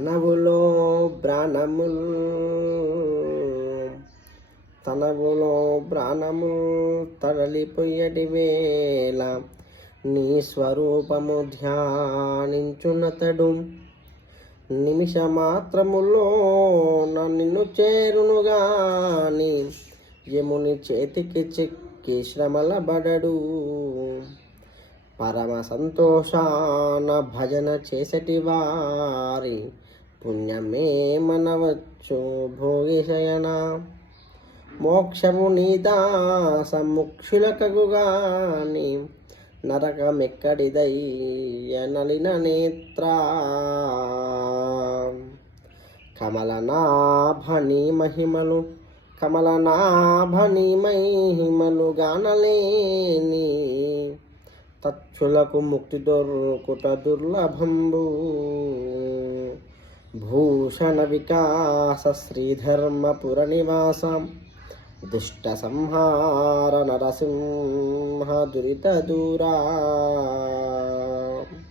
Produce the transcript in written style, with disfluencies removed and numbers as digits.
తనవులో ప్రాణముల్ తనవులో ప్రాణముల్ తరలిపోయేటి వేళ నీ స్వరూపము ధ్యానించునతడు నిమిష మాత్రములో నిన్ను చేరునుగాని యముని చేతికి చిక్కి శ్రమల బడడు పరమ సంతోషాన భజన చేసటి వారి పుణ్యమే మనవచ్చు భోగిశయన మోక్షము నీదాస ముక్షులకగుగాని నరకమెక్కడిదయ్య నలిన నేత్ర కమలనాభని మహిమలు గానలేని తచ్చులకు ముక్తి దొరుకుట దుర్లభంబు భూషణ వికాస శ్రీధర్మపుర నివాసం దుష్ట సంహార నరసింహ దురిత దూరా.